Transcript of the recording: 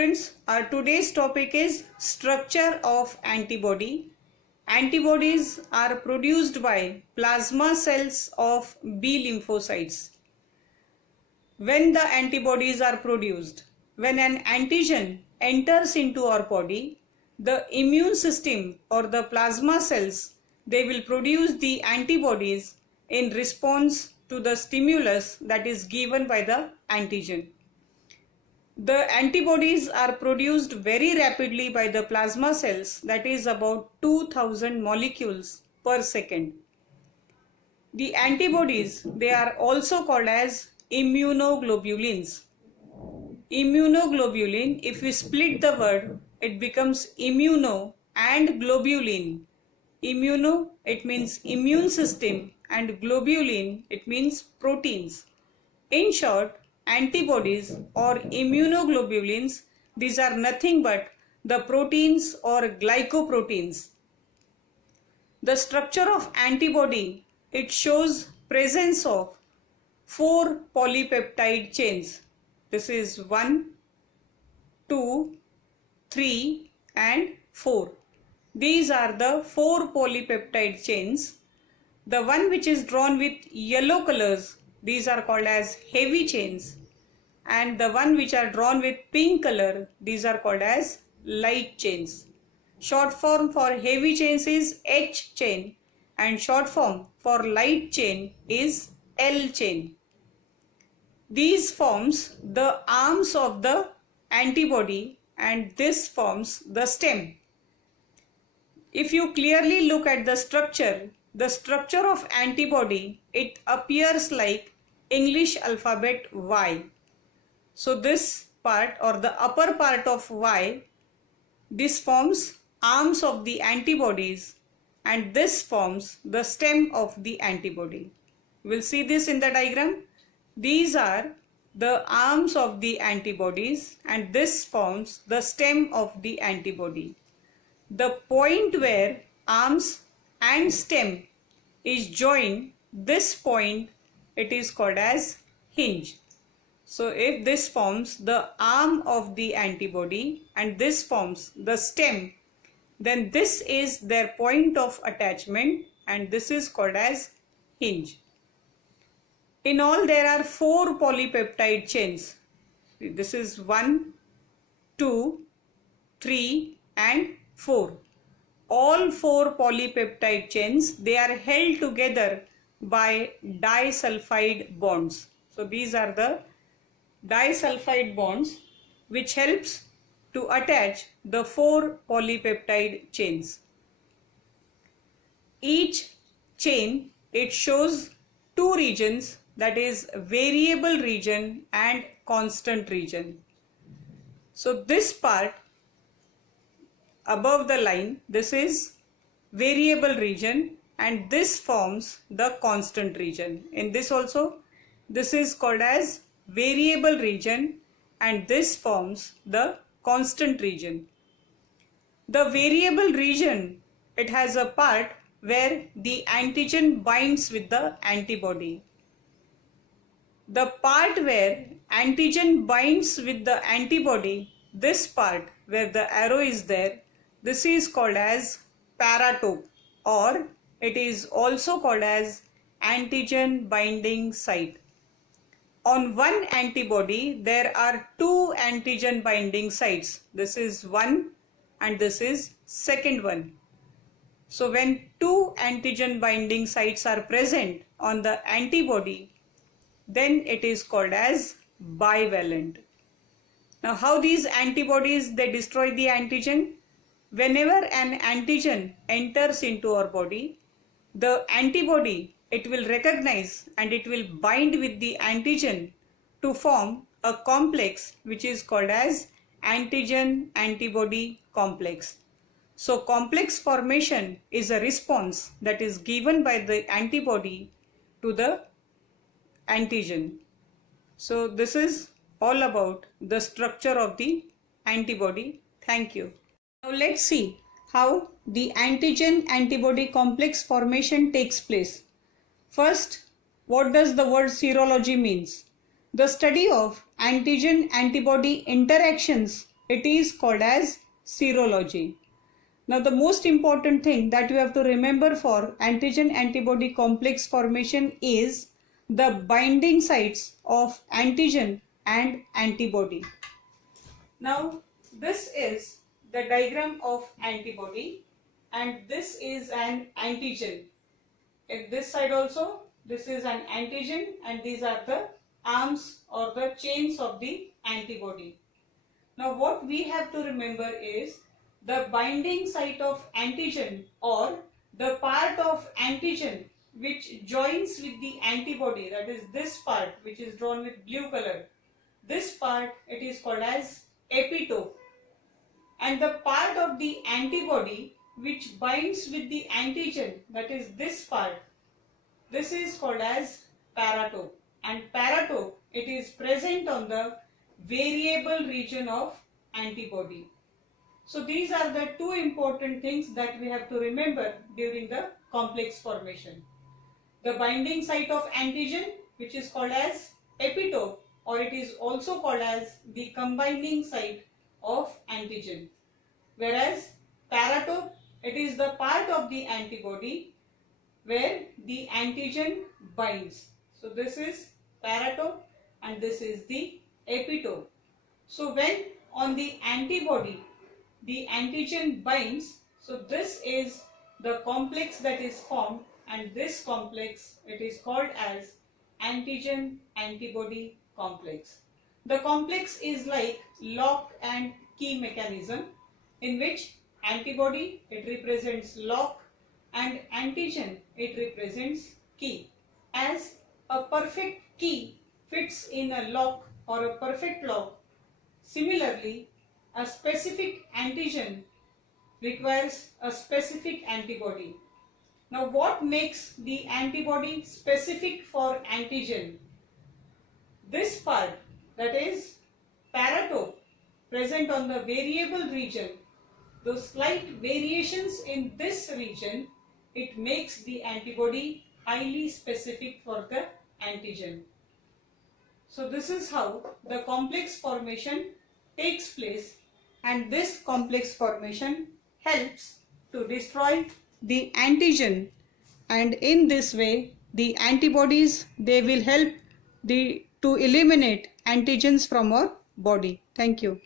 Students, our today's topic is structure of antibody. Antibodies are produced by plasma cells of B lymphocytes. When the antibodies are produced, when an antigen enters into our body, the immune system or the plasma cells, they will produce the antibodies in response to the stimulus that is given by the antigen. The antibodies are produced very rapidly by the plasma cells, that is about 2000 molecules per second. The antibodies, they are also called as immunoglobulins. Immunoglobulin, if we split the word, it becomes immuno and globulin. Immuno, it means immune system, and globulin, it means proteins. In short, antibodies or immunoglobulins, these are nothing but the proteins or glycoproteins. The structure of antibody, it shows presence of 4 polypeptide chains. This is 1, 2, 3 and 4. These are the 4 polypeptide chains. The one which is drawn with yellow colors, these are called as heavy chains, and the one which are drawn with pink color, these are called as light chains. Short form for heavy chains is H chain and short form for light chain is L chain. These forms the arms of the antibody and this forms the stem. If you clearly look at the structure of antibody, it appears like English alphabet Y. So this part or the upper part of Y, this forms arms of the antibodies and this forms the stem of the antibody. We'll see this in the diagram. These are the arms of the antibodies and this forms the stem of the antibody. The point where arms and stem is joined, this point, it is called as hinge. So if this forms the arm of the antibody and this forms the stem, then this is their point of attachment and this is called as hinge. In all, there are 4 polypeptide chains. This is 1, 2, 3 and 4. All 4 polypeptide chains, they are held together by disulfide bonds. So these are the disulfide bonds which helps to attach the 4 polypeptide chains. Each chain, it shows 2 regions, that is variable region and constant region. So this part above the line, this is variable region and this forms the constant region. In this also, this is called as variable region and this forms the constant region. The variable region, it has a part where the antigen binds with the antibody. The part where antigen binds with the antibody, this part where the arrow is there, this is called as paratope, or it is also called as antigen binding site. On one antibody, there are 2 antigen binding sites. This is one and this is second one. So when 2 antigen binding sites are present on the antibody, then it is called as bivalent. Now how these antibodies, they destroy the antigen? Whenever an antigen enters into our body, the antibody, it will recognize and it will bind with the antigen to form a complex which is called as antigen antibody complex. So complex formation is a response that is given by the antibody to the antigen. So this is all about the structure of the antibody. Thank you. Now let's see how the antigen antibody complex formation takes place. First, what does the word serology means? The study of antigen antibody interactions it is called as serology. Now the most important thing that you have to remember for antigen antibody complex formation is the binding sites of antigen and antibody. Now this is the diagram of antibody and this is an antigen. In this side also this is an antigen and these are the arms or the chains of the antibody. Now what we have to remember is the binding site of antigen or the part of antigen which joins with the antibody, that is this part which is drawn with blue color. This part it is called as epitope, and the part of the antibody which binds with the antigen, that is this part, this is called as paratope, and paratope it is present on the variable region of antibody. So these are the two important things that we have to remember during the complex formation. The binding site of antigen, which is called as epitope, or it is also called as the combining site of antigen. Whereas paratope, it is the part of the antibody where the antigen binds. So this is paratope and this is the epitope. So when on the antibody the antigen binds, so this is the complex that is formed, and this complex it is called as antigen antibody complex. The complex is like lock and key mechanism, in which antibody it represents lock and antigen it represents key. As a perfect key fits in a lock or a perfect lock, similarly a specific antigen requires a specific antibody. Now what makes the antibody specific for antigen? This part, that is paratope, present on the variable region, those slight variations in this region, it makes the antibody highly specific for the antigen. So this is how the complex formation takes place, and this complex formation helps to destroy the antigen, and in this way the antibodies they will help to eliminate antigens from our body. Thank you.